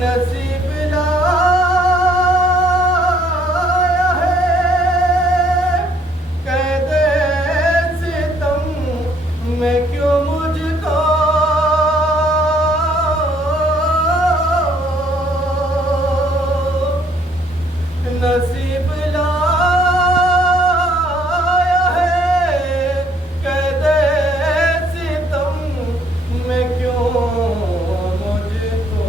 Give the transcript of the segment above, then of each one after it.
نصیب لایا ہے قید ستم میں کیوں مجھ کو نصیب لایا ہے قید ستم میں کیوں مجھ کو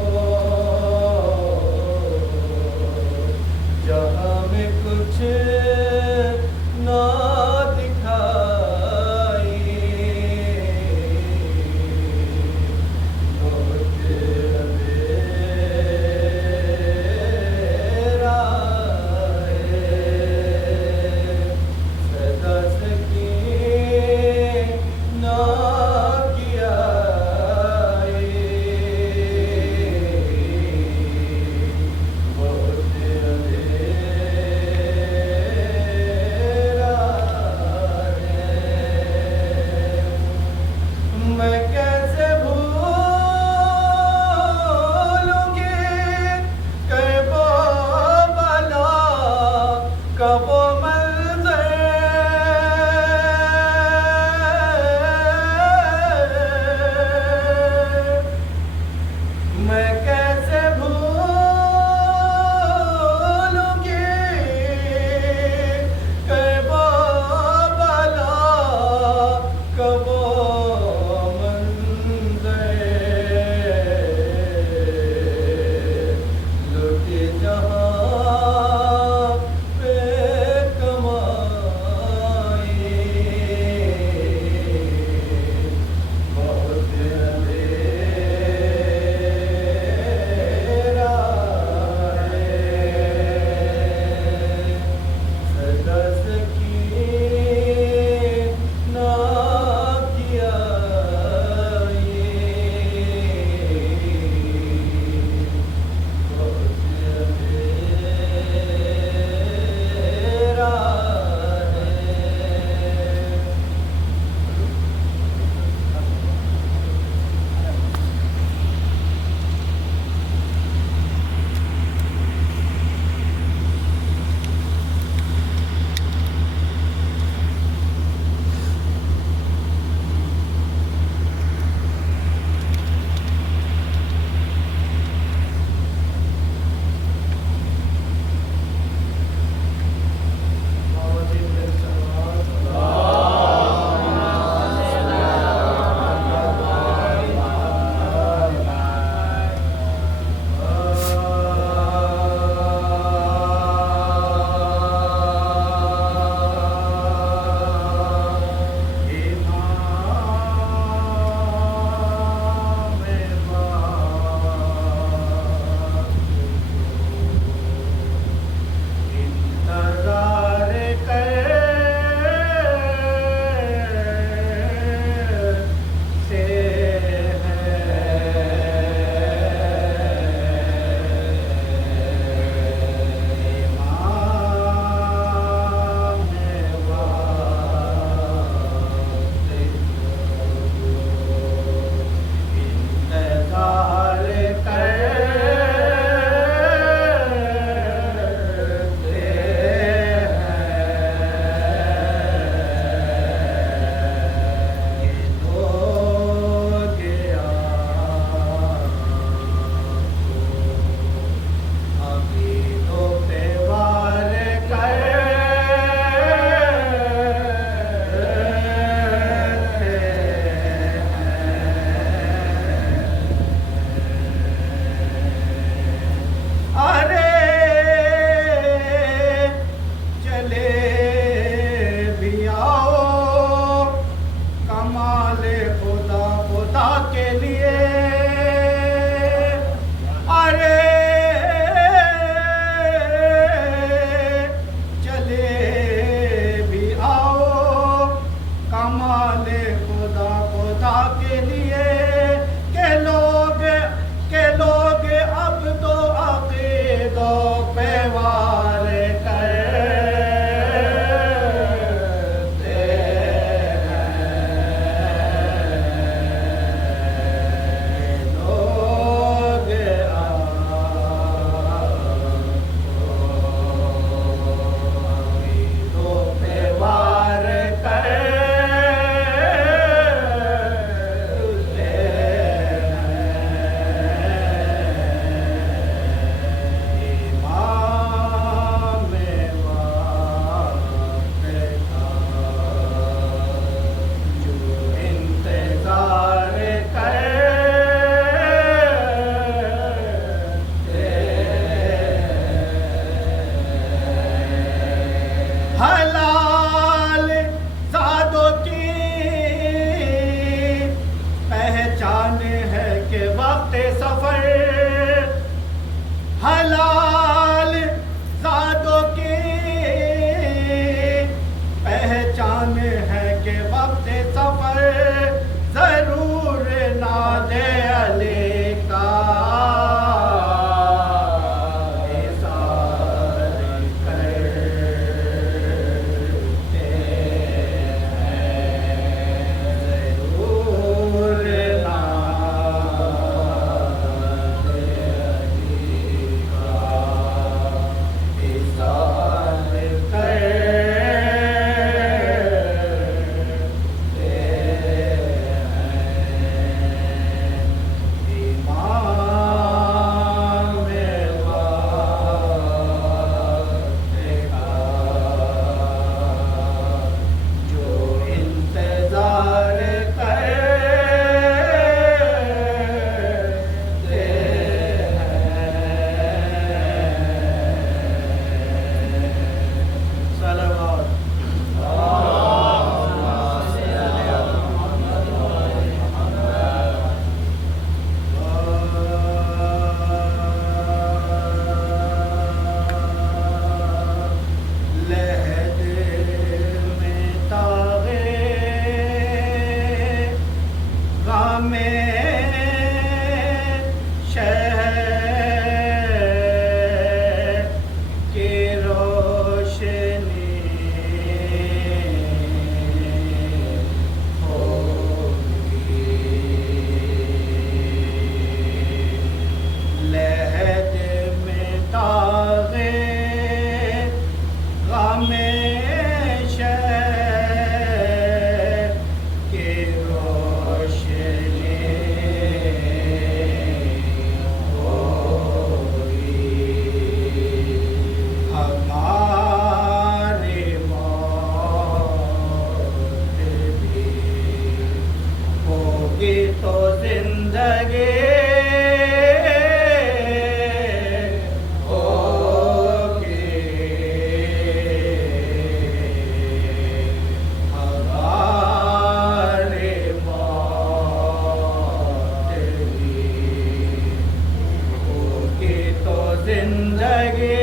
زندگی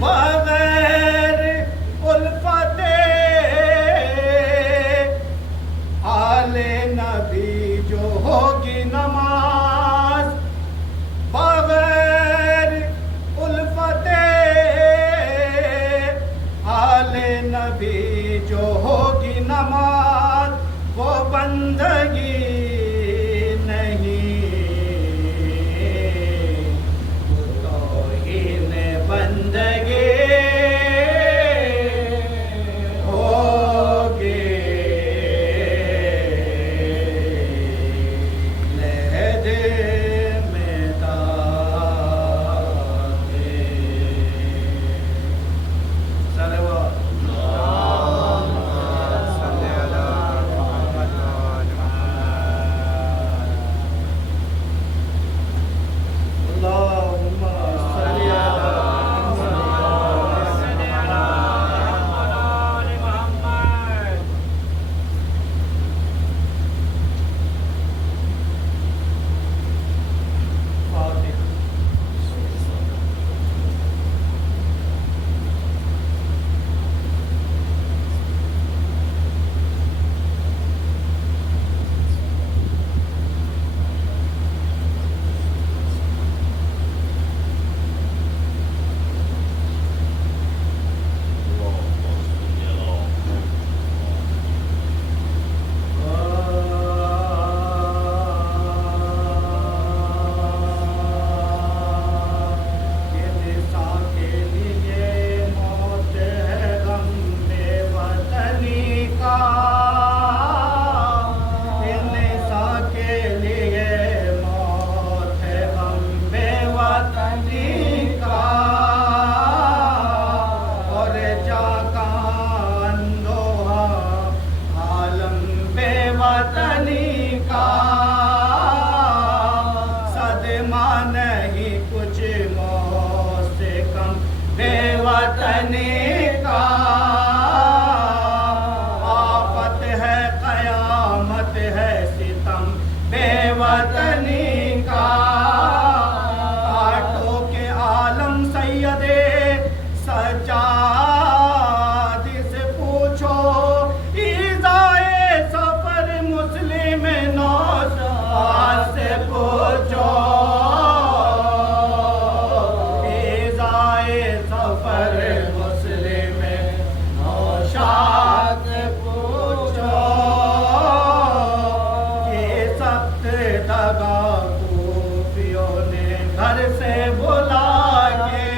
بغیر الفت آل نبی جو ہوگی نماز، بغیر الفت آل نبی جو ہوگی نماز، وہ بندگی نہیں، وہ توہین بندگی ہوگی۔ لہد میں داغے صلوات اللہم صلی وطنی کا صدمہ نہیں کچھ موت سے کم بے وطنی کا، آفت ہے قیامت ہے ستم بے وطنی کا، کاٹو کے عالم سید سجاد سے پوچھو، مسلم نوشاد سے پوچھو، ایذائے سفر مسلم نوشاد سے پوچھو، یہ سخت دغا کوفیوں نے گھر سے بلا کے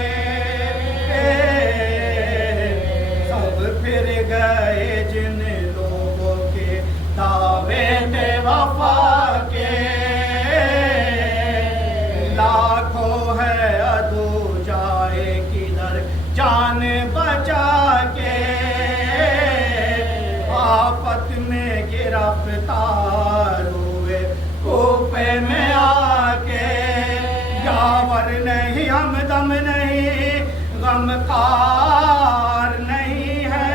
سب پھر گئے جن لوگوں کے دعوے تھے وفا کے، لاکھوں ہے عدو جائے کدھر جان بچا کے، آفت میں گرفتار ہوئے کوفے میں آ کے، یاور نہیں ہمدم نہیں غمخوار نہیں ہے،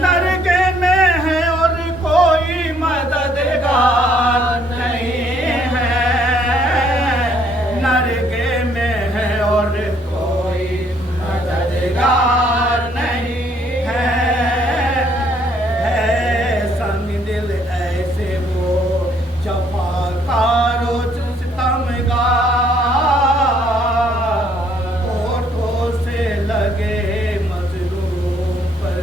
نرگے میں ہے اور کوئی مددگار نہیں ہے، نرگے میں ہے اور کوئی مددگار نہیں ہے، سنگ دل ایسے وہ جفاکار و ستمگار، ہونٹوں سے لگے مظلوم پر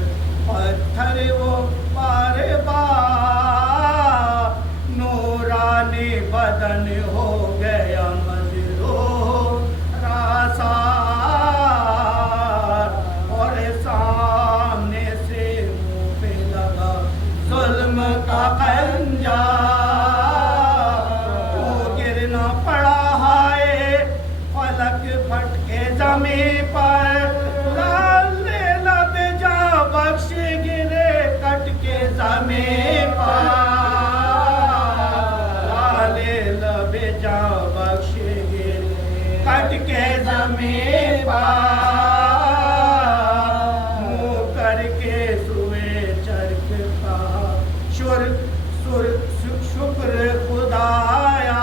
پتھر وہ بار بار، نورانی بدن ہو گیا مظلوم راسار، اور سامنے سے منہ پہ لگا ظلم کا خنجر، تو گرنا پڑا ہائے فلک پھٹ کے زمین پر، لال لب جا بخش گرے کٹ کے زمین پر، لال لب جا بخش گرے کٹ کے زمین پر، منہ کر کے سوئے چرخ کا شر شکر خدایا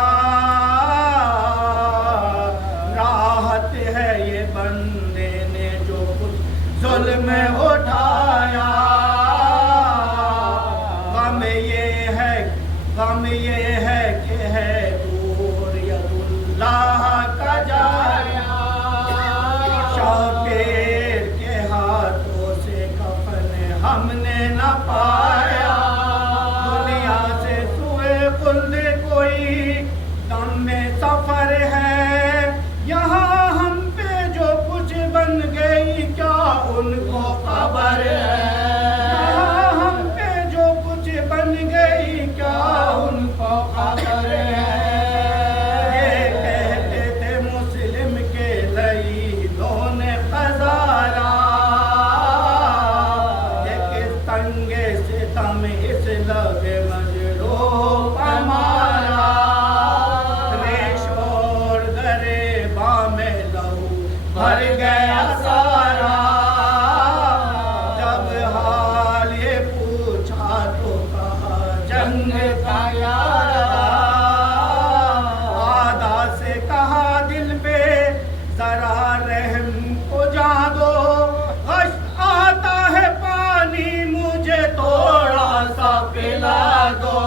راحت ہے یہ بندے نے جو کچھ ظلم اٹھایا غم یہ ہے کہ ہے دور ید اللہ کا جایا شبیر کے ہاتھوں سے کفن ہم نے نہ پایا دنیا سے سوئے خلد کوئی دم میں سفر ہے یہاں ہم پہ جو کچھ بن گئی کیا ان کو خبر ہے یہاں ہم پہ جو کچھ بن گئی کیا ان کو خبر ہے یہ کہتے تھے مسلم کے لئیدوں نے قزارا یہ کس تنگے ستم اس لب مجروح ہمارا ریش اور گریباں میں لہو بھر گیا سارا جب حال یہ پوچھا تو کہا جنگ کا یارا آدھا سے کہا دل پہ ذرا رحم کو جان دو غش آتا ہے پانی مجھے تھوڑا سا پلا دو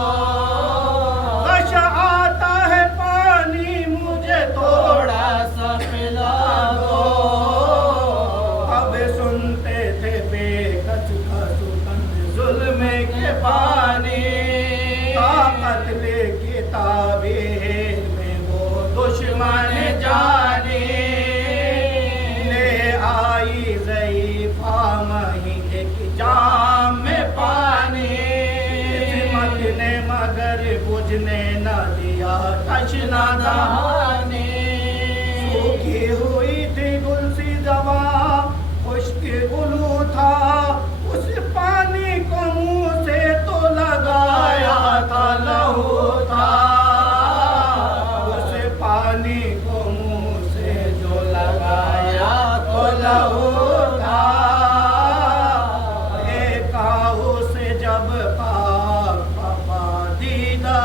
غش آتا ہے پانی مجھے تھوڑا سا پلا دو اب سنتے تھے بے کچ کا سکن ظلم کے پانی طاقت لے کے تعبیر میں وہ دشمن جانی لے آئی ضعیفہ مہی ایک جام میں پانی عصمت نے مگر بجھنے نہ دیا تشنہ دہانی سوکھی ہوئی تھی گل سی زباں خشک گلو تھا اس پانی کو منہ سے تو لگایا تھا لہو تھا اس پانی کو منہ سے جو لگایا تو لہو تھا ایک آہو سے جب پاک پاپا دیدہ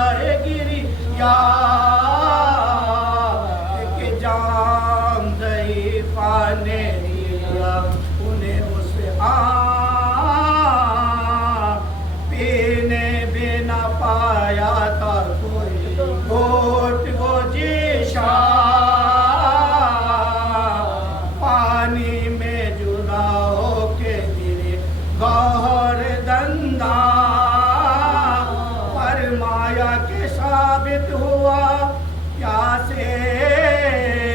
گری یا ایک جام ضعیفہ نے دیا انہیں اس پینے بھی نہ پایا تھا کوئی گھوٹ وہ جیشا پانی میں جدا ہو کے گرے گوہر دندہ فرمایا کہ ثابت ہوا پیاسے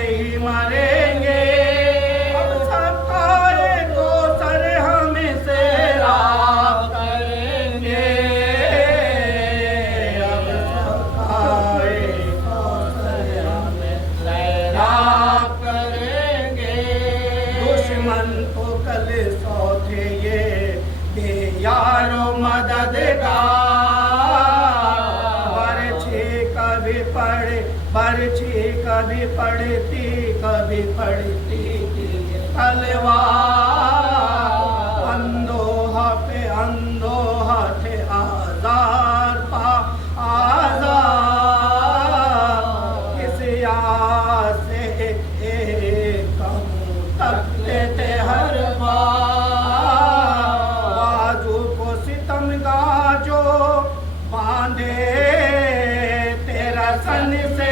ہی مریں گے اب سب کائے کو سر ہمیں سیراب کریں گے اب سب کائے کو سر ہمیں سیراب کریں گے دشمن تو کل سو تھے یہ بے یار و مددگار برچھی کبھی پڑتی تھی تلوار اندوہا پہ اندوہا تھے آزار پا آزار کسی آز سے ایک کم تکتے تھے ہر بار بازو کو ستمگا جو باندھے تیرا سن سے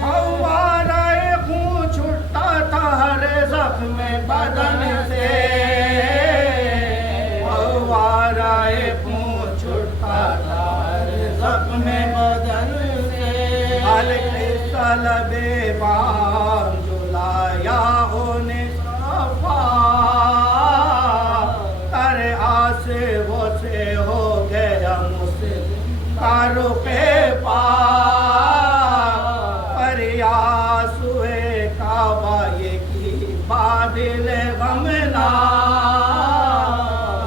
ہمارا خون چھٹتا تھا ہر زخم بدن سے ہمارا خون چھٹتا تھا ہر زخم بدن سے حلقِ طلب بام جلایا ہونے صفا تر آس وہ سے ہو گیا مسلم کا رخ پر یاسوئے کعبہ یہ کی بادل غمنا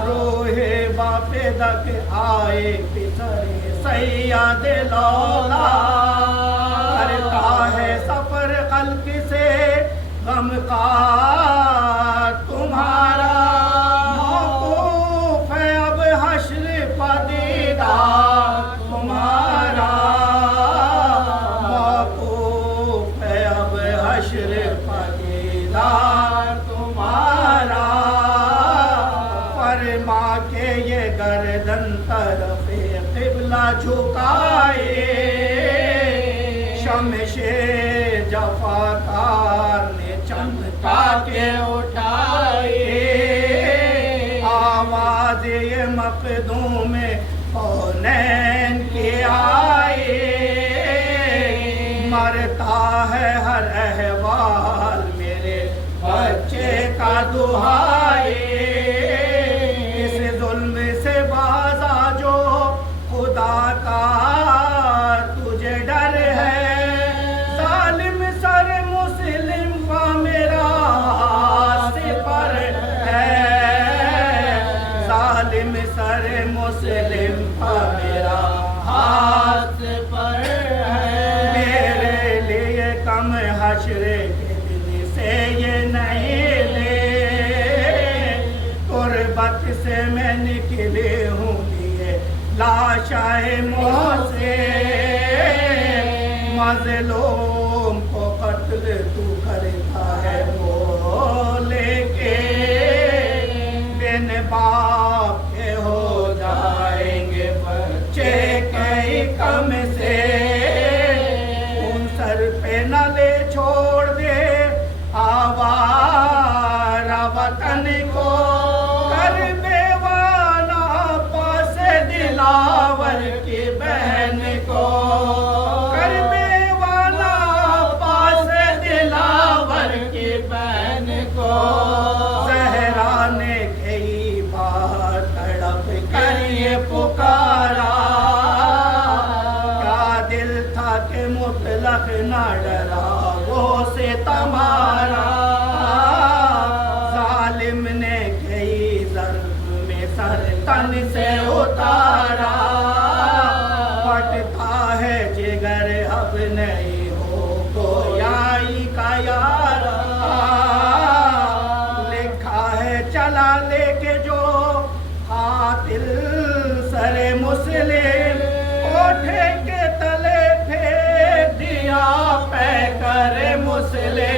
روح باپ دک آئے پسرے سید لولا کرتا ہے سفر خلق سے غم کا تمہارا موقوف ہے اب حشر پدیدار طرف قبلہ جھکائے، شمش جفاکار نے چمکا کے اٹھائے، آواز یہ مقدوم کونین کی آئے، مرتا ہے ہر احوال میرے بچے کا دہائے، اس ظلم سے باز آ جو خدا کا تجھے ڈر ہے، ظالم سر مسلم کا میرا سپر ہے، ظالم سر مسلم کا میرا ہاتھ پر ہے، میرے لیے کم حشر کے دن سے یہ نہیں لے، تربت سے میں نکلے ہوں لیے لاشائے سے، مظلوم کو قتل تو کرتا ہے وہ لے کے، بن باپ کے ہو جائیں گے بچے کئی کم سے، ان سر پہ نہ لے چھوڑ دے آوارہ وطن کو، کر بیوانہ پاس دلاور کی بہن کو، کر بیوانہ پاس دلاور کی بہن کو، زہرا نے کئی بار تڑپ کر یہ پکارا، کیا دل تھا کہ مطلق نہ ڈرا وہ سے تمہارا، ظالم نے کئی ضرب میں سر تن سے اتارا، پھٹتا ہے جگر اب نہیں ہو گویائی کا یارا، لکھا ہے چلا لے کے جو قاتل سر مسلم، کوٹھے کے تلے پھینک دیا پہ کر مسلم،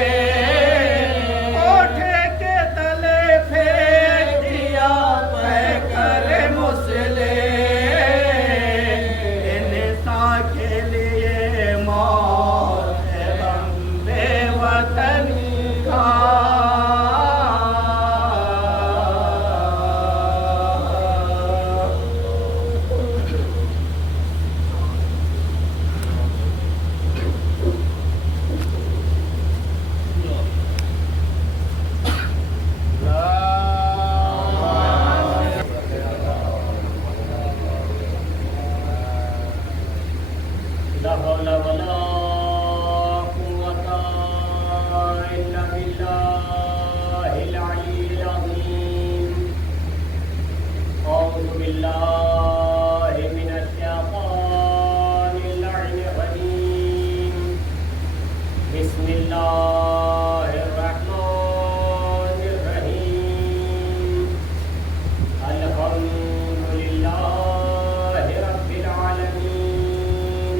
کوٹھے کے تلے پھینک دیا پہ کر مسلم، انسان کے لیے موت ہے غم بے وطن کا، لا حول ولا قوة إلا بالله العلي العظيم، أعوذ بالله من الشيطان اللعين الرجيم، بسم الله الرحمن الرحيم، الحمد لله رب العالمين،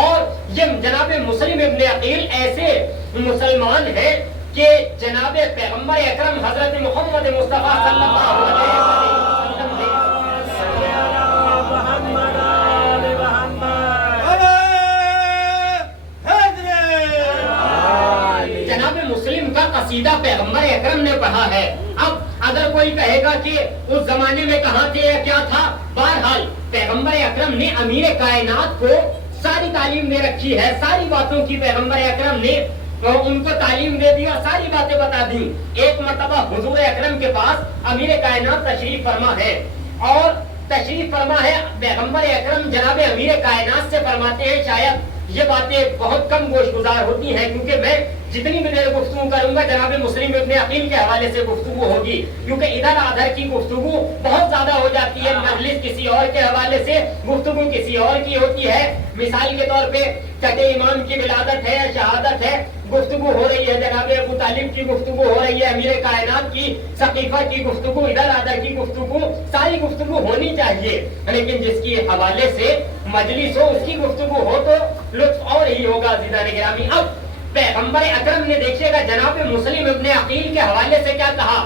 اور یہ جناب مسلم ابن عقیل ایسے مسلمان ہیں کہ جناب پیغمبر اکرم حضرت محمد مصطفیٰ صلی اللہ علیہ وسلم نے جناب مسلم کا قصیدہ پیغمبر اکرم نے پڑھا ہے. اب اگر کوئی کہے گا کہ اس زمانے میں کہاں تھے یا کیا تھا، بہرحال پیغمبر اکرم نے امیر کائنات کو ساری تعلیم دے رکھی ہے، ساری باتوں کی پیغمبر اکرم نے ان کو تعلیم دے دی اور ساری باتیں بتا دی. ایک مرتبہ حضور اکرم کے پاس امیر کائنات تشریف فرما ہے اور تشریف فرما ہے پیغمبر اکرم جناب امیر کائنات سے فرماتے ہیں شاید یہ باتیں بہت کم گوش گزار ہوتی ہیں کیونکہ میں جتنی بھی دیر گفتگو کروں گا جناب مسلم ابن عقیل کے حوالے سے گفتگو ہوگی، کیونکہ ادھر ادھر کی گفتگو بہت زیادہ ہو جاتی ہے، مجلس کسی اور کے حوالے سے گفتگو کسی اور کی ہوتی ہے. مثال کے طور پہ چھٹے امام کی ولادت ہے یا شہادت ہے، گفتگو ہو رہی ہے جناب ابو طالب کی گفتگو ہو رہی ہے، امیر کائنات کی سقیفہ کی گفتگو، ادھر ادھر کی گفتگو، ساری گفتگو ہونی چاہیے، لیکن جس کی حوالے سے مجلس ہو اس کی گفتگو ہو تو لطف اور ہی ہوگا. عزیزان گرامی، اب پیغمبر اکرم نے دیکھیے گا جناب مسلم ابن عقیل کے حوالے سے کیا کہا.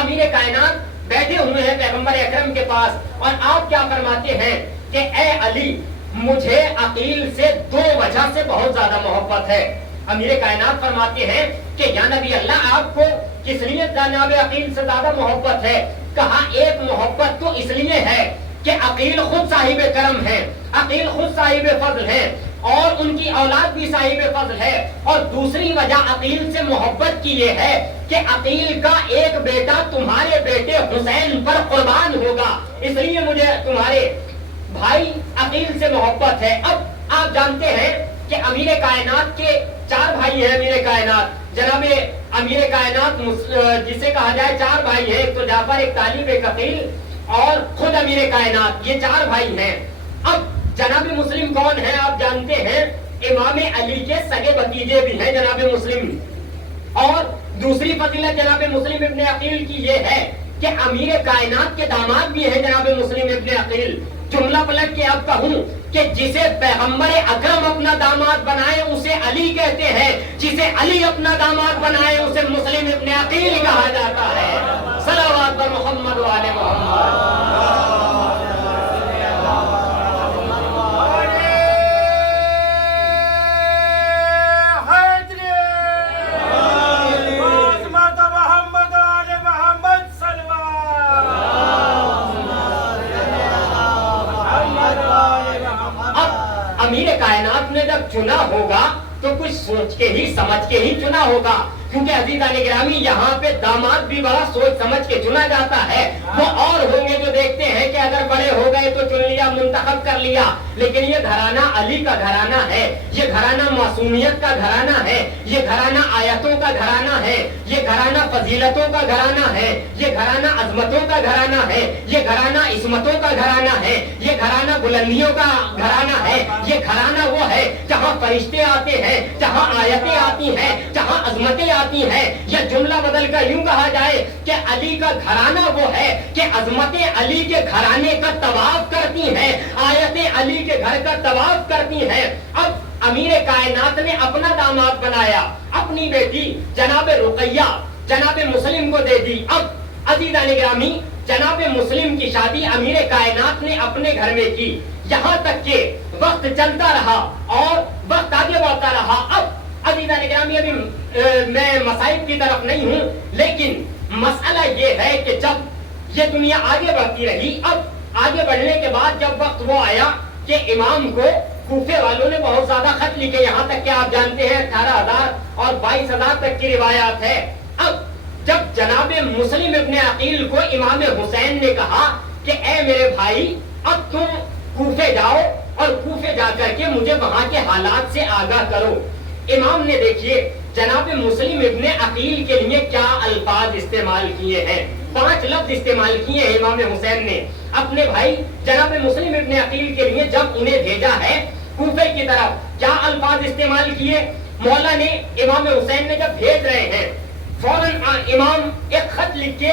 امیر کائنات بیٹھے ہوئے ہیں پیغمبر اکرم کے پاس اور آپ کیا فرماتے ہیں کہ اے علی مجھے عقیل سے دو وجہ سے بہت زیادہ محبت ہے. امیر کائنات فرماتے ہیں کہ یا نبی اللہ آپ کو کس لیے جناب عقیل سے زیادہ محبت ہے؟ کہا ایک محبت تو اس لیے ہے کہ عقیل خود صاحب کرم ہے، عقیل خود صاحب فضل ہے اور ان کی اولاد بھی صاحب فضل ہے، اور دوسری وجہ عقیل سے محبت کی یہ ہے کہ عقیل کا ایک بیٹا تمہارے بیٹے حسین پر قربان ہوگا، اس لیے مجھے تمہارے بھائی عقیل سے محبت ہے. اب آپ جانتے ہیں کہ امیر کائنات کے چار بھائی ہیں. امیر کائنات جناب امیر کائنات جسے کہا جائے چار بھائی ہیں، ایک تو جعفر، ایک طالب، ایک عقیل اور خود امیر کائنات، یہ چار بھائی ہیں. اب جناب مسلم کون ہیں آپ جانتے ہیں، امام علی کے سگے بھتیجے بھی ہیں جناب مسلم. اور دوسری فضیلت جناب مسلم ابن عقیل کی یہ ہے کہ امیر کائنات کے داماد بھی ہیں جناب مسلم ابن عقیل. جملہ پلٹ کے اب کہوں کہ جسے پیغمبر اکرم اپنا داماد بنائے اسے علی کہتے ہیں، جسے علی اپنا داماد بنائے اسے مسلم ابن عقیل کہا جاتا ہے. صلوات بر محمد و آل محمد. امیر کائنات نے جب چنا ہوگا تو کچھ سوچ کے ہی سمجھ کے ہی چنا ہوگا، کیونکہ عزیزان گرامی یہاں پہ داماد بھی بڑا سوچ سمجھ کے چنا جاتا ہے. وہ اور ہوں گے جو دیکھتے ہیں کہ اگر بڑے ہو گئے تو چن لیا، منتخب کر لیا، لیکن یہ گھرانہ علی کا گھرانہ ہے، یہ گھرانہ معصومیت کا گھرانہ ہے، یہ گھرانہ آیتوں کا گھرانہ ہے، یہ گھرانہ فضیلتوں کا گھرانہ ہے، یہ گھرانہ عظمتوں کا گھرانہ ہے، یہ گھرانہ عصمتوں کا گھرانہ ہے، یہ گھرانہ بلندیوں کا گھرانہ ہے. یہ گھرانہ وہ ہے جہاں فرشتے آتے ہیں، جہاں آیتیں آتی ہیں، جہاں عظمتیں آتی ہیں. یا جملہ بدل کر یوں کہا جائے کہ علی کا گھرانہ وہ ہے کہ عظمتیں علی کے گھرانے کا طواف کرتی ہیں، آیتیں علی کے گھر کا طواف کرتی ہیں. اب امیر کائنات نے اپنا داماد بنایا، اپنی بیٹی جناب رقیہ جناب مسلم کو دے دی. اب عزیزان گرامی جناب مسلم کی شادی امیر کائنات نے اپنے گھر میں کی، یہاں تک کہ وقت چلتا رہا اور وقت آگے بڑھتا رہا. اب عزیزان گرامی ابھی میں مصائب کی طرف نہیں ہوں، لیکن مسئلہ یہ ہے کہ جب یہ دنیا آگے بڑھتی رہی، اب آگے بڑھنے کے بعد جب وقت وہ آیا کہ امام کو کوفے والوں نے بہت زیادہ خط لکھے، یہاں تک کہ آپ جانتے ہیں 18,000 اور 22,000 تک کی روایات ہے. اب جب جناب مسلم ابن عقیل کو امام حسین نے کہا کہ اے میرے بھائی اب تم کوفے جاؤ اور کوفے جا کر کے مجھے وہاں کے حالات سے آگاہ کرو. امام نے دیکھیے جناب مسلم ابن عقیل کے لیے کیا الفاظ استعمال کیے ہیں، 5 لفظ استعمال کیے ہیں امام حسین نے اپنے بھائی جناب مسلم ابن عقیل کے لیے. جب انہیں بھیجا ہے کوفے کی طرف کیا الفاظ استعمال کیے، مولا نے امام حسین نے جب بھیج رہے ہیں فوراً امام ایک خط لکھ کے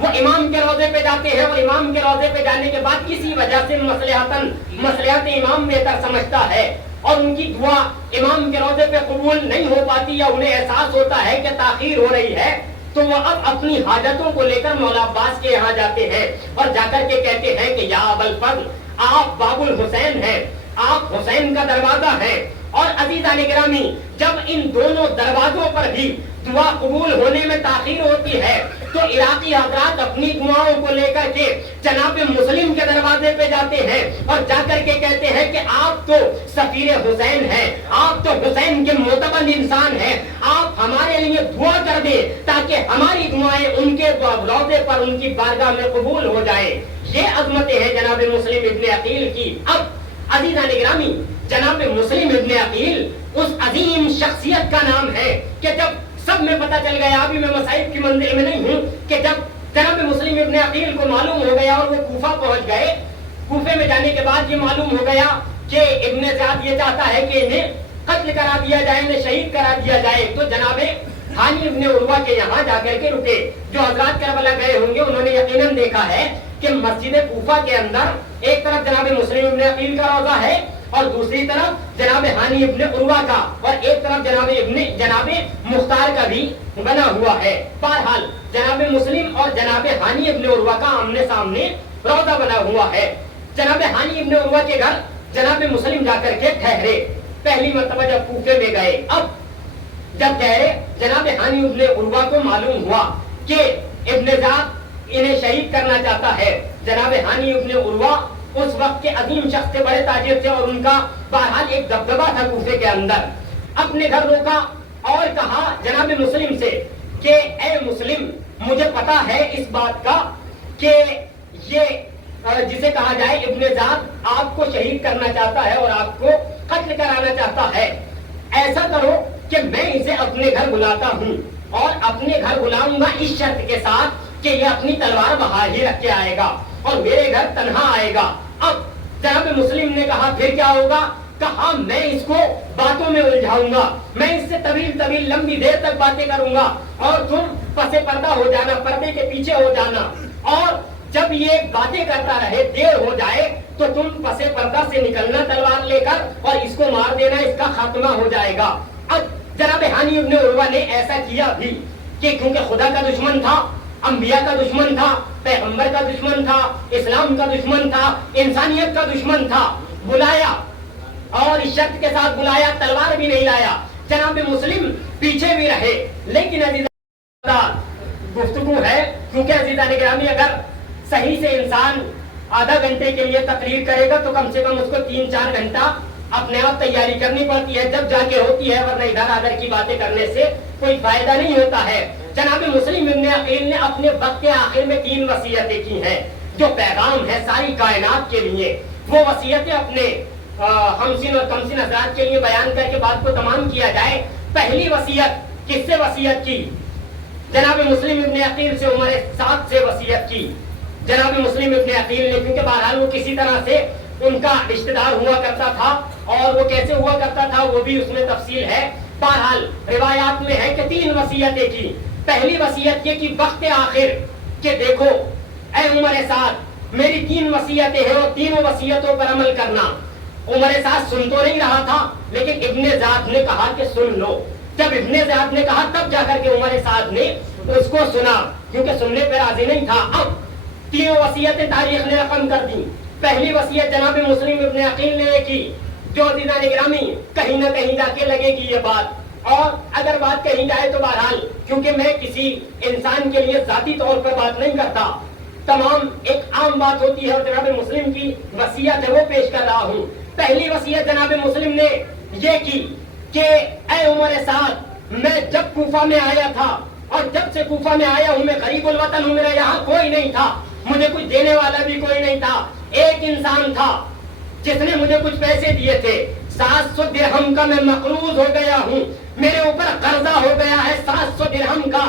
وہ امام کے روضے پہ جاتے ہیں اور امام کے روضے پہ جانے کے بعد کسی وجہ سے مصلحت امام بہتر سمجھتا ہے اور ان کی دعا امام کے روضے پہ قبول نہیں ہو پاتی یا انہیں احساس ہوتا ہے کہ تاخیر ہو رہی ہے، تو وہ اب اپنی حاجتوں کو لے کر مولا عباس کے یہاں جاتے ہیں اور جا کر کے کہتے ہیں کہ یا ابا الفضل، آپ باب الحسین ہیں، آپ حسین کا دروازہ ہیں۔ اور عزیزان گرامی، جب ان دونوں دروازوں پر بھی دعا قبول ہونے میں تاخیر ہوتی ہے تو عراقی حضرات اپنی دعاؤں کو لے کر کے جناب مسلم کے دروازے پہ جاتے ہیں اور جا کر کے کہتے ہیں کہ آپ تو سفیر حسین ہیں، آپ تو حسین کے معتمد انسان ہیں، آپ ہمارے لیے دعا کر دیں تاکہ ہماری دعائیں ان کے روضے پر ان کی بارگاہ میں قبول ہو جائیں۔ یہ عظمتیں ہیں جناب مسلم ابن عقیل کی۔ اب عزیزان گرامی، جناب مسلم ابن عقیل اس عظیم شخصیت کا نام ہے کہ جب سب میں پتہ چل گیا، ابھی میں مصائب کی منزل میں نہیں ہوں، کہ جب جناب مسلم ابن عقیل کو معلوم ہو گیا اور وہ کوفہ پہنچ گئے، کوفے میں جانے کے بعد یہ معلوم ہو گیا کہ ابن زیاد یہ چاہتا ہے کہ انہیں قتل کرا دیا جائے، انہیں شہید کرا دیا جائے، تو جناب ہانی ابن عروہ کے یہاں جا کر کے رکے۔ جو حضرات کربلا گئے ہوں گے انہوں نے یقیناً دیکھا ہے کہ مسجد کوفہ کے اندر ایک طرف جناب مسلم ابن عقیل کا روضہ ہے اور دوسری طرف جناب ہانی ابن عروہ کا، اور ایک طرف جناب مختار کا بھی بنا ہوا ہے۔ بہرحال جناب مسلم اور جناب ہانی ابن عروہ کا آمنے سامنے روضہ بنا ہوا ہے۔ جناب ہانی ابن عروہ کے گھر جناب مسلم جا کر کے ٹھہرے، پہلی مرتبہ جب کوفے میں گئے۔ اب جب ٹھہرے، جناب ہانی ابن عروہ کو معلوم ہوا کہ ابن زیاد انہیں شہید کرنا چاہتا ہے۔ جناب ہانی ابن عروہ اس وقت کے عظیم شخص تھے، بڑے تاجر تھے اور ان کا بہرحال ایک دبدبہ تھا کوفے کے اندر۔ اپنے گھر روکا اور کہا جناب مسلم سے کہ اے مسلم، مجھے پتا ہے اس بات کا کہ یہ جسے کہا جائے ابن زیاد آپ کو شہید کرنا چاہتا ہے اور آپ کو قتل کرانا چاہتا ہے۔ ایسا کرو کہ میں اسے اپنے گھر بلاتا ہوں اور اپنے گھر بلاؤں گا اس شرط کے ساتھ کہ یہ اپنی تلوار باہر ہی رکھ کے آئے گا اور میرے گھر تنہا آئے گا۔ اب جناب مسلم نے کہا پھر کیا ہوگا؟ کہا میں اس کو باتوں میں الجھاؤں گا، میں اس سے طویل لمبی دیر تک باتیں کروں گا اور تم پسے پردہ ہو جانا، پردے کے پیچھے ہو جانا، اور جب یہ باتیں کرتا رہے دیر ہو جائے تو تم پسے پردہ سے نکلنا تلوار لے کر اور اس کو مار دینا، اس کا خاتمہ ہو جائے گا۔ اب جناب ہانی ابن عروہ نے ایسا کیا بھی کہ کیونکہ خدا کا دشمن تھا، انبیاء کا دشمن تھا، پیغمبر کا دشمن تھا، اسلام کا دشمن تھا، انسانیت کا دشمن تھا، بلایا اور اس شرط کے ساتھ بلایا، تلوار بھی نہیں لایا۔ جناب مسلم پیچھے بھی رہے، لیکن عزیزان گفتگو ہے، کیونکہ عزیزان گرامی اگر صحیح سے انسان آدھا گھنٹے کے لیے تقریر کرے گا تو کم سے کم اس کو 3-4 گھنٹہ اپنے آپ تیاری کرنی پڑتی ہے، جب جا کے ہوتی ہے، ورنہ ادھر ادھر کی باتیں کرنے سے کوئی فائدہ نہیں ہوتا ہے۔ جناب مسلم ابن عقیل نے اپنے وقت کے آخر میں 3 وصیتیں کی ہیں جو پیغام ہے ساری کائنات کے لیے۔ وہ وصیتیں اپنے ہمسن اور کمسن حضرات کے لیے بیان کر کے بات کو تمام کیا جائے۔ پہلی وصیت کس سے وصیت کی؟ جناب مسلم ابن عقیل سے عمر 7 سے وصیت کی۔ جناب مسلم ابن عقیل نے، کیونکہ بہرحال وہ کسی طرح سے ان کا رشتہ دار ہوا کرتا تھا اور وہ کیسے ہوا کرتا تھا وہ بھی اس میں تفصیل ہے۔ بہرحال روایات میں ہے کہ 3 وصیتیں کی۔ پہلی وصیت یہ کہ وقت آخر کہ دیکھو اے عمر 7، میری 3 وصیتیں ہیں اور تینوں وصیتوں پر عمل کرنا۔ عمر 7 سن تو نہیں رہا تھا، لیکن ابن زیاد نے کہا کہ سن لو۔ جب ابن زیاد نے کہا تب جا کر کے عمر 7 نے اس کو سنا، کیونکہ سننے پہ راضی نہیں تھا۔ اب تینوں وصیتیں تاریخ نے رقم کر دی۔ پہلی وصیت جناب مسلم ابن عقیل نے کی، جو عزیزان گرامی کہیں نہ کہیں جا کے لگے گی یہ بات، اور اگر بات کہیں جائے تو بہرحال کیونکہ میں کسی انسان کے لیے ذاتی طور پر بات نہیں کرتا، تمام ایک عام بات ہوتی ہے اور جناب مسلم کی وصیت ہے وہ پیش کر رہا ہوں۔ پہلی وصیت جناب مسلم نے یہ کی کہ اے عمر 7، میں جب کوفہ میں آیا تھا اور جب سے کوفہ میں آیا ہوں میں غریب الوطن ہوں، میرا یہاں کوئی نہیں تھا، مجھے کچھ دینے والا بھی کوئی نہیں تھا۔ ایک انسان تھا جس نے مجھے کچھ پیسے دیے تھے، 700 درہم کا میں مقروض ہو گیا ہوں، میرے اوپر قرضہ ہو گیا ہے 700 درہم کا۔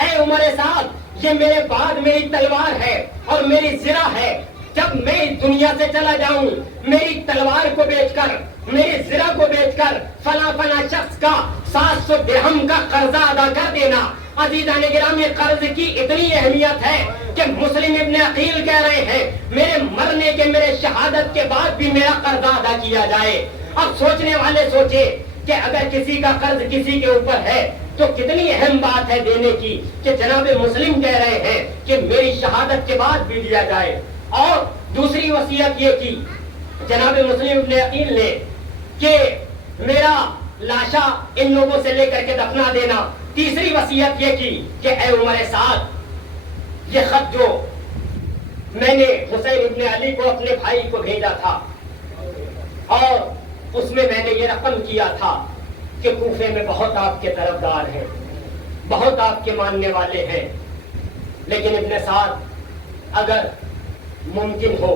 اے عمر 7، یہ میرے بعد میری تلوار ہے اور میری زرہ ہے، جب میں اس دنیا سے چلا جاؤں میری تلوار کو بیچ کر، میری زرہ کو بیچ کر فلاں فلاں شخص کا 700 درہم کا قرضہ ادا کر دینا۔ عزیزان گرامی قرض کی اتنی اہمیت ہے کہ مسلم ابن عقیل کہہ رہے ہیں میرے مرنے کے میرے شہادت کے بعد بھی میرا قرض ادا کیا جائے. اب سوچنے والے سوچے کہ اگر کسی کا قرض کسی کے اوپر ہے تو کتنی اہم بات ہے دینے کی کہ جناب مسلم کہہ رہے ہیں کہ میری شہادت کے بعد بھی دیا جائے. اور دوسری وصیت یہ کی جناب مسلم ابن عقیل نے کہ میرا لاشا ان لوگوں سے لے کر کے دفنا دینا. تیسری وصیت یہ کی کہ اے عمر سعد یہ خط جو میں نے حسین ابن علی کو اپنے بھائی کو بھیجا تھا اور اس میں نے یہ رقم کیا تھا کہ کوفے میں بہت آپ کے طرفدار ہیں, بہت آپ کے ماننے والے ہیں, لیکن ابن سعد اگر ممکن ہو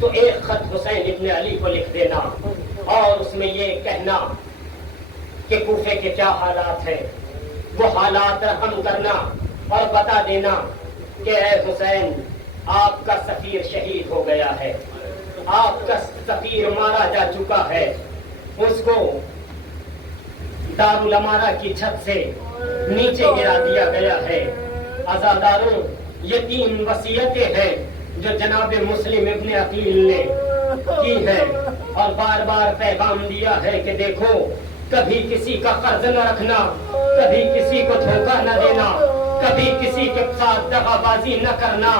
تو ایک خط حسین ابن علی کو لکھ دینا اور اس میں یہ کہنا کہ کوفے کے کیا حالات ہیں, وہ حالات رقم کرنا اور بتا دینا کہ اے حسین آپ کا سفیر شہید ہو گیا ہے, آپ کا سفیر مارا جا چکا ہے, اس کو دارالامارہ کی چھت سے نیچے گرا دیا گیا ہے. عزاداروں یہ 3 وصیتیں ہیں جو جناب مسلم ابن عقیل نے کی ہے اور بار بار پیغام دیا ہے کہ دیکھو کبھی کسی کا قرض نہ رکھنا, کبھی کسی کو دھوکہ نہ دینا, کبھی کسی کے ساتھ دغا بازی نہ کرنا.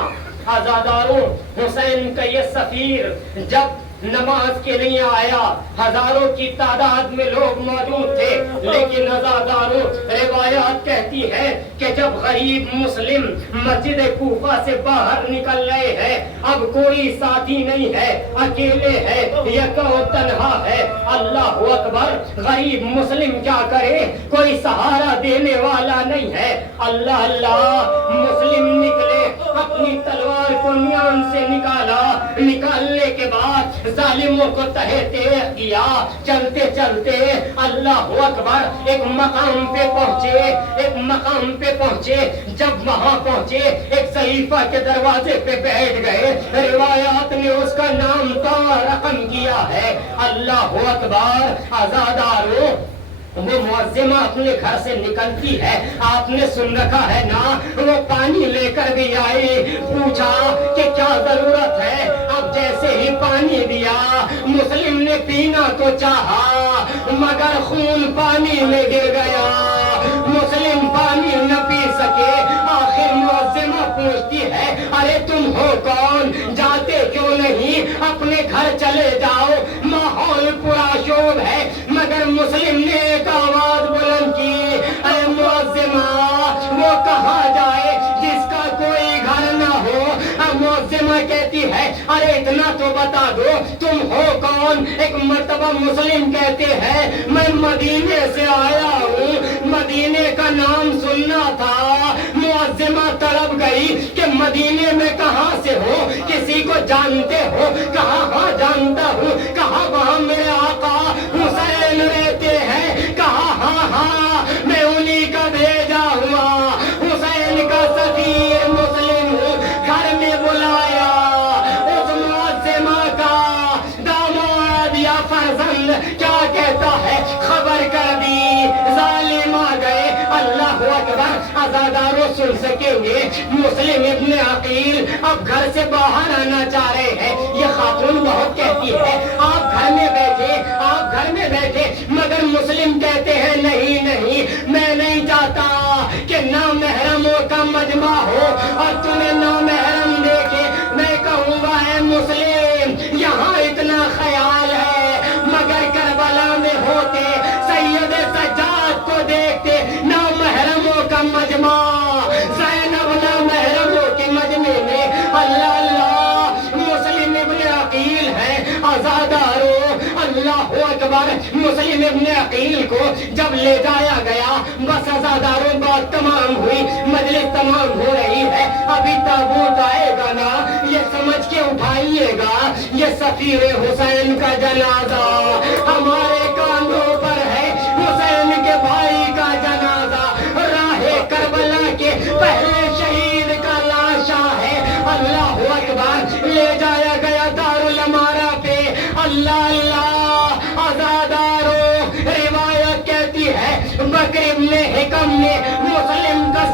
عزاداروں حسین کا یہ سفیر جب نماز کے لیے آیا ہزاروں کی تعداد میں لوگ موجود تھے, لیکن عزاداروں روایات کہتی ہے کہ جب غریب مسلم مسجد کوفہ سے باہر نکل رہے ہیں, اب کوئی ساتھی نہیں ہے, اکیلے ہے, یکا و تنہا ہے. اللہ اکبر, غریب مسلم کیا کرے, کوئی سہارا دینے والا نہیں ہے. اللہ اللہ, مسلم نکلے, اپنی تلوار کو میان سے نکالا, نکالنے کے بعد ظالموں کو تہہ تیہ کیا. چلتے چلتے اللہ اکبر ایک مقام پہ پہنچے, ایک مقام پہ پہنچے. جب وہاں پہنچے ایک صحیفہ کے دروازے پہ بیٹھ گئے. روایات نے اس کا نام کا رقم کیا ہے. اللہ اکبر. عزاداروں وہ معظمہ اپنے گھر سے نکلتی ہے, آپ نے سن رکھا ہے نا, وہ پانی لے کر بھی آئی, پوچھا کہ کیا ضرورت ہے. اب جیسے ہی پانی دیا مسلم نے پینا تو چاہا مگر خون پانی میں گر گیا, مسلم پانی نہ پی سکے. آخر معظمہ پوچھتی ہے ارے تم ہو کون, جاتے کیوں نہیں, اپنے گھر چلے جاؤ, ماحول پورا شوب ہے. مگر مسلم نے ایک آواز بلند کی, اے معظمہ وہ کہاں جائے جس کا کوئی گھر نہ ہو. معظمہ کہتی ہے ارے اتنا تو بتا دو تم ہو کون. ایک مرتبہ مسلم کہتے ہیں میں مدینے سے آیا ہوں, مدینے کا نام سننا تھا. معظمہ تڑپ گئی کہ مدینے میں کہاں سے ہو, کسی کو جانتے ہو. کہاں ہاں جانتا ہوں. کہاں وہاں میرے آقا حسین رہتے ہیں. کہا ہاں ہاں میں انہی کا بھیجا ہوا حسین کا سفیر مسلم ہوں. گھر میں بلایا اس معظمہ کا داماد یا فرزند, کیا کہتا ہے خبر کر دی, ظالم آ گئے. اللہ اکبر. عزاداروں سن سکیں گے مسلم ابن عقیل اب گھر سے باہر آنا چاہ رہے ہیں. یہ خاتون بہت کہتی ہے آپ گھر میں بیٹھے, آپ گھر میں بیٹھے, مگر مسلم کہتے ہیں نہیں نہیں میں نہیں چاہتا کہ نامحرموں کا مجمع ہو اور تمہیں نامحرم دیکھے. میں کہوں گا اے مسلم یہاں اتنا خیال ہے, مگر کربلا میں ہوتے سید سجاد کو دیکھتے. نامحرموں کا مجمع, زینب نامحرموں کے مجمع میں. اللہ اللہ, مسلم ابن عقیل ہے. عزاداروں اللہ اکبر. مسلم ابن عقیل کو جب لے جایا گیا بس عزاداروں بات تمام ہوئی, مجلس تمام ہو رہی ہے. ابھی تابوت آئے گا نا, یہ سمجھ کے اٹھائیے گا یہ سفیر حسین کا جنازہ ہمارے کاندھوں پر ہے, حسین کے بھائی کا جنازہ. راہ کربلا کے پہلے شہید کا لاشا ہے. اللہ اکبر. لے جایا گیا دارالامارہ پہ. اللہ اللہ. عزاداروں روایت کہتی ہے بکر ابن حکم نے مسلم کا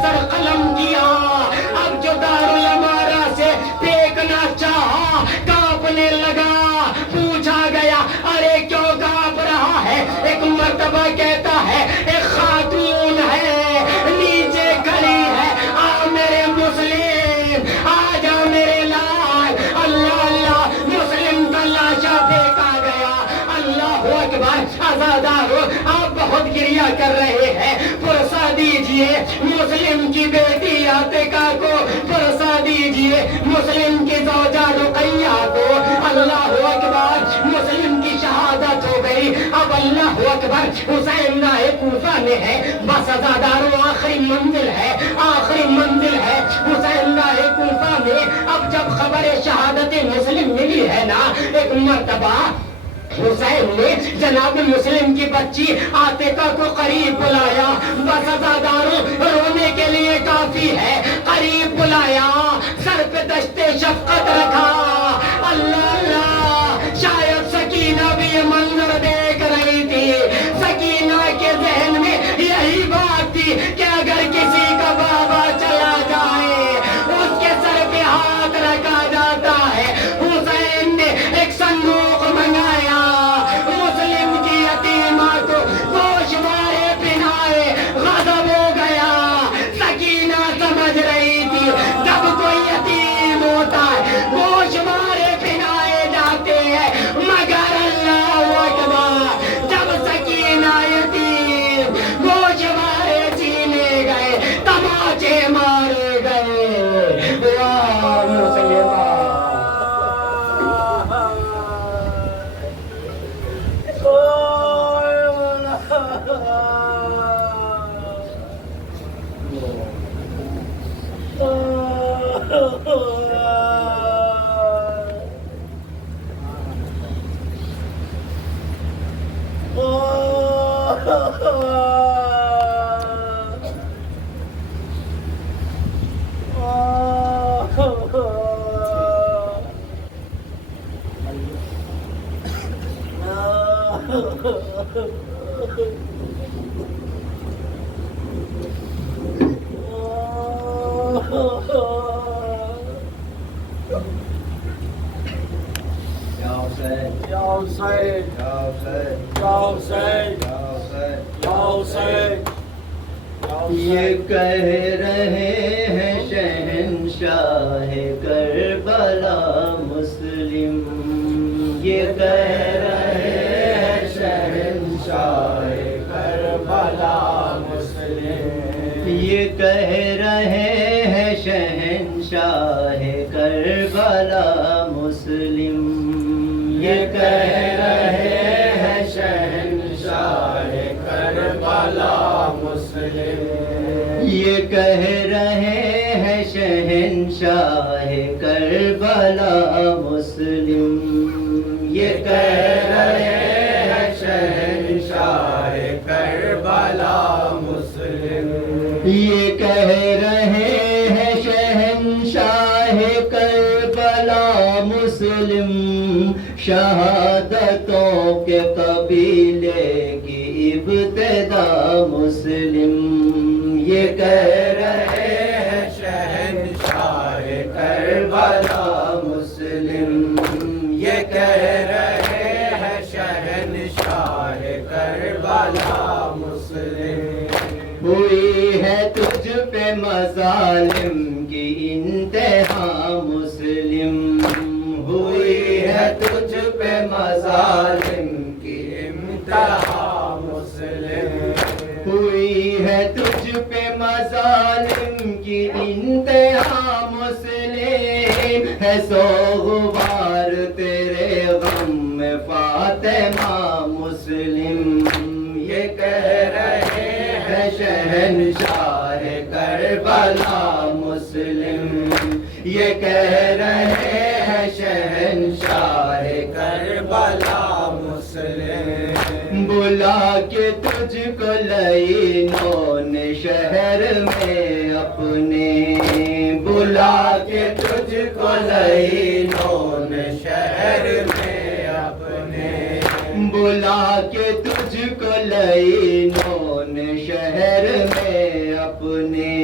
کیا کر رہے ہیں؟ پرسا دیجئے مسلم کی بیٹی عاتقہ کو، پرسا دیجئے مسلم کی زوجہ رقیہ کو۔ اللہ اکبر، مسلم کی شہادت ہو گئی۔ اب اللہ اکبر، حسین نائے کوفہ میں ہے، بس ازاداروں آخری منزل ہے، آخری منزل ہے حسین نائے کوفہ میں۔ اب جب خبر شہادت مسلم ملی ہے نا، ایک مرتبہ حسین نے جناب مسلم کی بچی عاتقہ کو قریب بلایا، بس ازاداروں رونے کے لیے کافی ہے، قریب بلایا، سر پہ دشتے شفقت رکھا۔ اللہ اللہ، شاید سکینہ بھی یہ منظر دیکھ رہی تھی، سکینہ کے ذہن میں یہی بات تھی کہ اگر کسی کا بابا چلا جائے اس کے سر پہ ہاتھ رکھا جاتا ہے۔ حسین نے ایک صندوق منگایا، مسلم کی یتیمہ کو گوشوارے پہنائے، غضب ہو گیا۔ سکینہ سمجھ رہی تھی جب کوئی یتیم ہوتا ہے گوشوارے پہنائے جاتے ہیں، مگر اللہ اکبر، جب سکینہ یتیم گوشوارے سینے گئے، تماچے مارے گئے۔ واہ مسلمہ، یہ کہہ رہے ہیں شہنشاہ کربلا مسلم، یہ کہہ رہے ہیں شہنشاہ کربلا مسلم، یہ کہہ رہے ہیں شہنشاہ کربلا مسلم، یہ کہہ رہے ہیں شہنشاہ کربلا مسلم، یہ کہہ رہے ہیں شہنشاہ کربلا مسلم، یہ کہہ رہے ہیں شہنشاہ کربلا مسلم، یہ کہہ رہے ہیں شہنشاہ کربلا مسلم، شہادتوں کے قبیلے کی ابتدا مسلم، یہ کہہ رہے ہیں شہنشاہ کربلا مسلم، یہ کہہ رہے ہیں شہنشاہ کربلا مسلم، ہوئی ہے تجھ پہ مظالم کی انتہا مسلم، ہوئی ہے تجھ پہ مظالم کی انتہا مسلم، ہوئی ہے تجھ پہ مظالم کی انتہا مسلم، ہے سوگوار تیرے غم میں فاطمہ مسلم، یہ کہہ رہے ہیں شہنشاہ کربلا مسلم، یہ کہہ رہے ہیں شہنشاہ کربلا مسلم، بلا کے تجھ کو لعینوں نے شہر میں اپنے، بلا کے تجھ کو لعینوں نے شہر میں اپنے، بلا کے تجھ کو لعینوں نے شہر میں اپنے،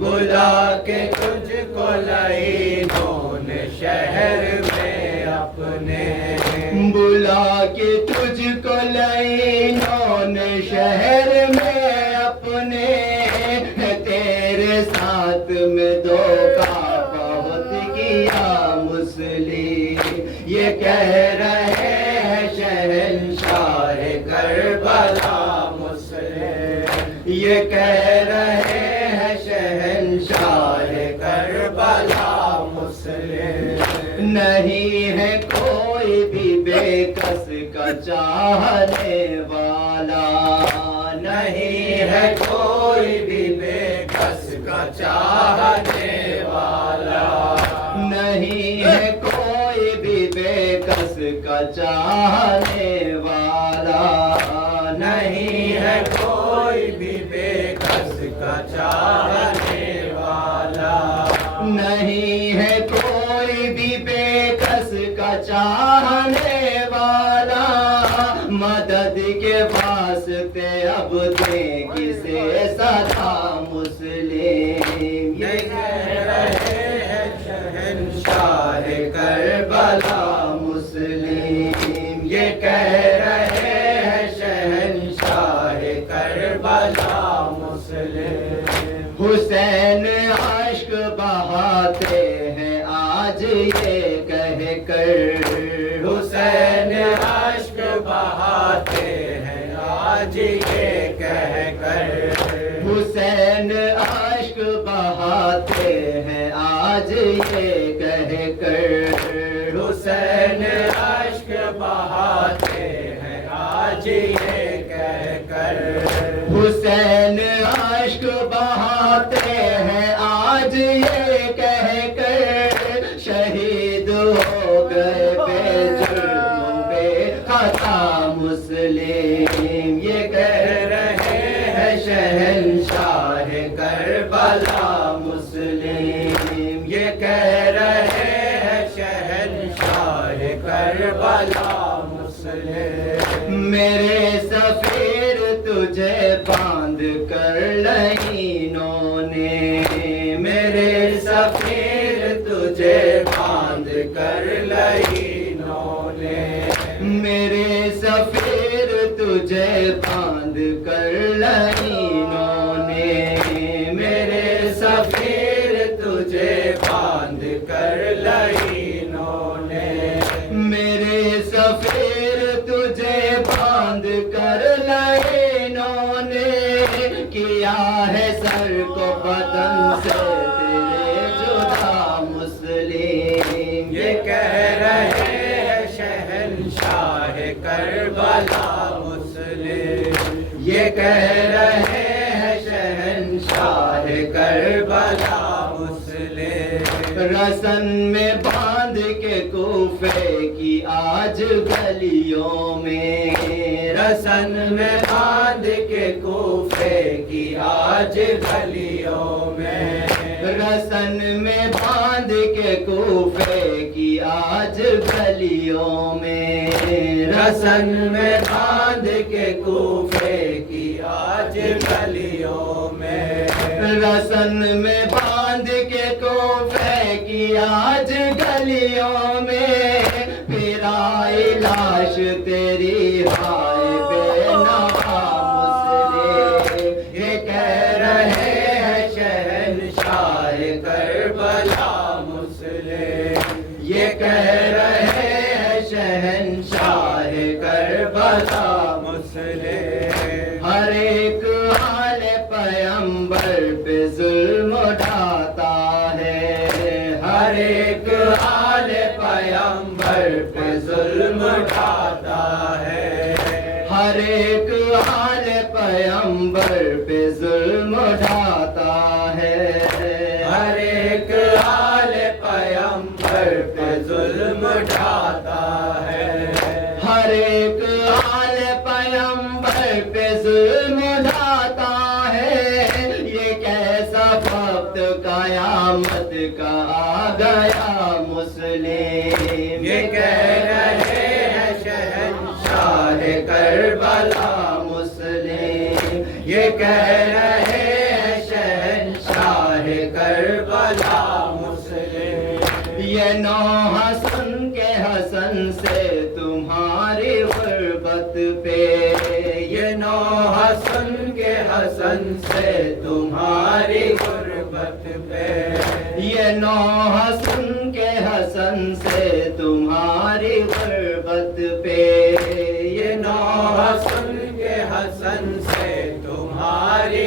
بلا کے تجھ کو لعینوں نے شہر میں اپنے، بلا کے تجھ کو لعینوں نے شہر میں اپنے، تیرے ساتھ میں دھوکہ بہت کیا مسلم، یہ کہہ رہے ہیں شہنشاہ کربلا مسلم، یہ کہہ رہے ہیں شہنشاہ کربلا مسلم، نہیں ہے کوئی بھی بے کس کا چاہنے والا، نہیں ہے کوئی بھی بے کس کا چاہنے والا، نہیں ہے کوئی بھی بے کس کا چاہنے والا، نہیں ہے کوئی بھی بے کس کا چاہنے والا، نہیں ہے کوئی بھی بے کس کا چاہنے والا، مدد کے واسطے اب دیں کسے صدا مسلم، یہ کہہ رہے ہیں شہنشاہ کربلا مسلم، یہ کہہ رہے ہیں شہنشاہ کربلا مسلم، حسین عشق بہاتے ہیں آج یہ کہہ کر، حسین عشق بہاتے ہیں آج یہ کہہ کر، حسین عشق بہاتے ہیں آج یہ کہہ کر، حسین عشق بہاتے ہیں آج یہ کہہ کر، حسین عشق بہاتے ہیں آج یہ کہہ کر، شہید ہو گئے بے جرم بے خطا مسلم، یہ کہہ رہے ہیں شہنشاہ کربلا مسلم، یہ کہہ رہے ہیں شہنشاہ کربلا مسلم، میرے سفیر تجھے باندھ کر لعینوں نے، میرے سفیر تجھے باندھ کر لعینوں نے، میرے سفیر تجھے باندھ کر لعینوں نے، میرے سفیر تجھے باندھ کر لعینوں نے، میرے سفیر تجھے باندھ کر لعینوں نے، کیا ہے سر کو بدن سے تیرے جدا مسلم، یہ کہہ رہے ہیں شہنشاہ کربلا مسلم، یہ کہہ رہے ہیں شہنشاہ کربلا مسلم، رسن میں باندھ کے کوفے کی آج گلیوں میں، رسن میں باندھ کے کوفے کی آج گلیوں میں، رسن میں باندھ کے کوفے کی آج گلیوں میں، رسن میں باندھ کے کوفے کی آج گلیوں میں، رسن میں باندھ کے کوفے کی آج گلیوں میں، پھرائی لاش تیری ہائے بے نوا مسلم، یہ کہہ رہے ہیں شہنشاہ کربلا مسلم، یہ کہہ رہے ہیں شہنشاہ کربلا مسلم، ہر ایک آل پیمبر پہ ظلم ڈھاتا ہے، ہر ایک آل پیمبر پہ ظلم ڈھاتا ہے، ہر ایک آل پیمبر پہ ظلم ڈھاتا ہے، ہر ایک آل پیمبر پہ ظلم ڈھاتا ہے، ہر ایک آل پیمبر پہ ظلم ڈھاتا ہے، یہ کیسا وقت قیامت کا آ گیا مسلم، یہ کہہ رہے ہیں شہنشاہ کربلا مسلم، یہ کہہ رہے ہیں شہنشاہ کربلا مسلم، یہ نوحہ سن کے حسن سے تمہاری غربت پہ، یہ نوحہ سن کے حسن سے تمہاری غربت پہ، یہ نوحہ سن کے حسن سے تمہاری غربت پہ، یہ نوحہ سن کے حسن سے تمہاری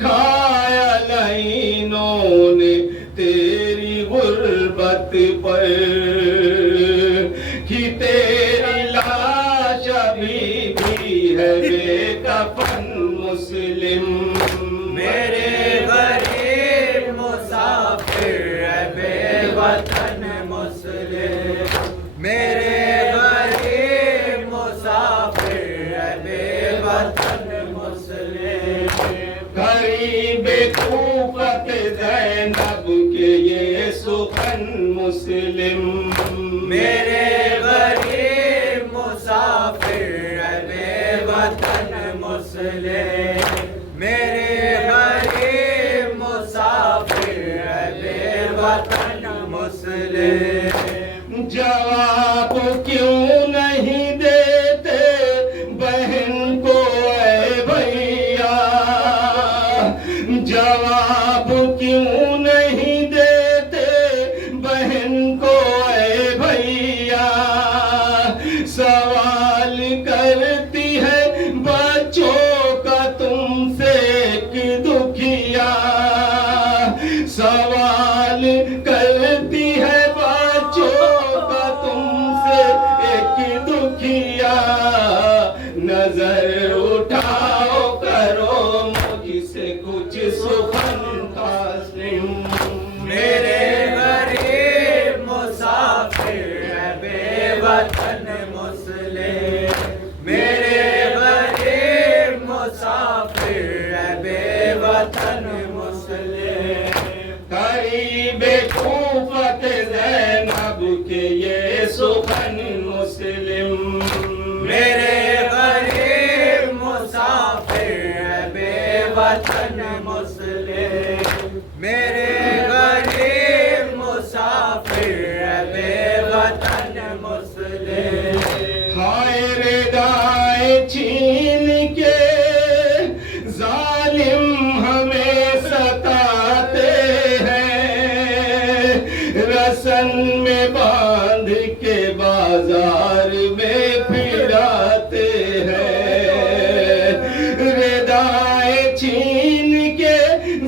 کھایا لعینوں نے تیری غربت پر کہ تیری لاش ابھی بھی ہے بے کفن مسلم میرے غریب مسافر ہے بے وطن مسلم میرے غریب مسافر ہے بے وطن مسلم غریب کوفت زینب کے یہ سخن مسلم میرے غریب مسافر ہے بے وطن مسلم میرے غریب مسافر ہے بے وطن مسلم جواب کیوں نہیں دیتے بہن کو اے بھیا جواب کیوں نہیں دیتے بہن کو اے بھیا سوال کرتی ہے بچوں کا تم سے ایک دکھیا سوال کرتی ہے بچوں کا تم سے ایک دکھیا نظر اٹھاؤ کرو مجھ سے کچھ سخن قاسم میرے غریب مسافر ہے بے وطن مسلم میرے غریب مسافر ہے بے وطن مسلم قریب کوفت زینب کے یہ سخن مسلم میرے غریب مسافر ہے بے وطن مسلم میرے غریب مسافر ہے بے وطن مسلم ہائے ردائے چھین کے ظالم ہمیں ستاتے ہیں رسن میں باندھ کے بازار میں پھراتے ہیں ردائے چھین کے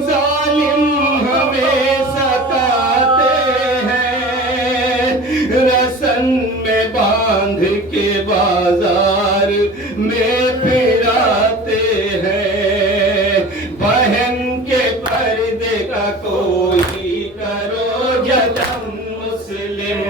ظالم ہمیں ستاتے ہیں رسن میں باندھ کے بازار میں پھراتے ہیں بہن کے پردے کا کوئی کرو جتن مسلم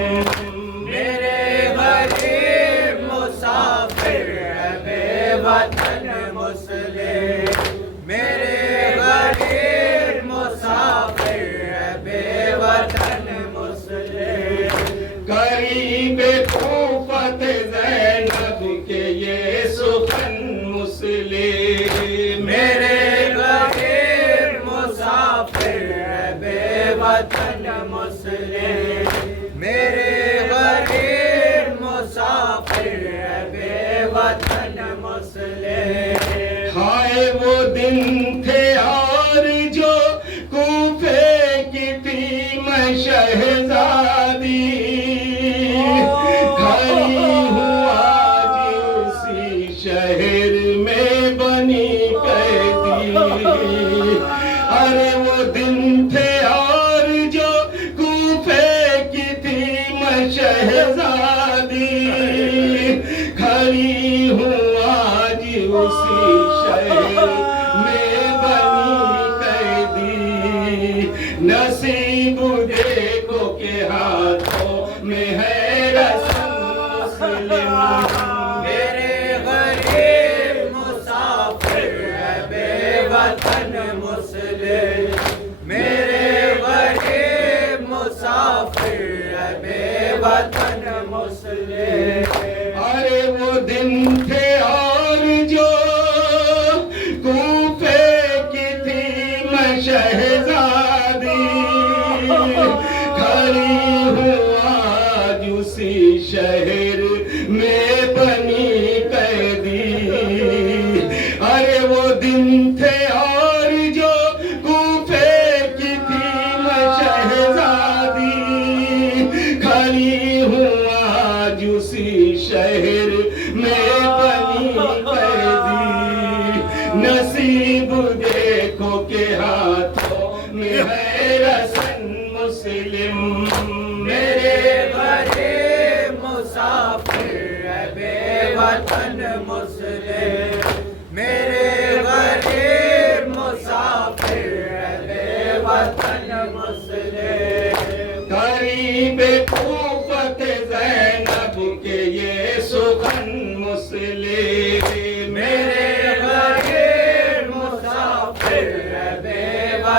میرے غریب مسافر ہے بے وطن مسلم میرے غریب مسافر ہے بے وطن مسلم قریب کوفت زینب کے یہ سخن مسلم میرے غریب مسافر ہے بے وطن مسلم میرے غریب مسافر ہے بے وطن مسلم ہائے وہ دن تھے اور جو کوفے کی تھی میں شہزادی کھڑی ہوں آج اسی شہر میں بنی قیدی ارے وہ دن تھے اور جو کوفے کی تھی میں شہزادی کھڑی ہوں آج اسی شہر میں بنی قیدی نصیب دیکھو کہ ہاتھوں میں ہے رسم مسلم میرے غریب مسافر ہے بے وطن مسلم میرے غریب مسافر ہے بے وطن مسلم ارے وہ دن تھے اور جو کوفے کی تھی میں شہزادی کھڑی ہوں آج اسی شہر میں بنی قیدی ارے وہ دن تھے اور جو کوفے کی تھی میں شہزادی کھڑی ہوں آج اسی شہر میں بنی قیدی نصیب دیکھو کہ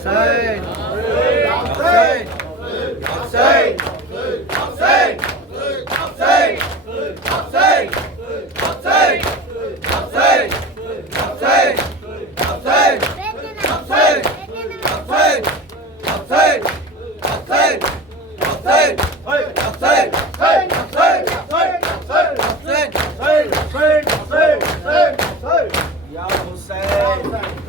Hussein! Hussein! Hussein! Hussein! Hussein! Hussein! Hussein! Hussein! Hussein! Hussein! Hussein! Hussein! Hussein! Hussein!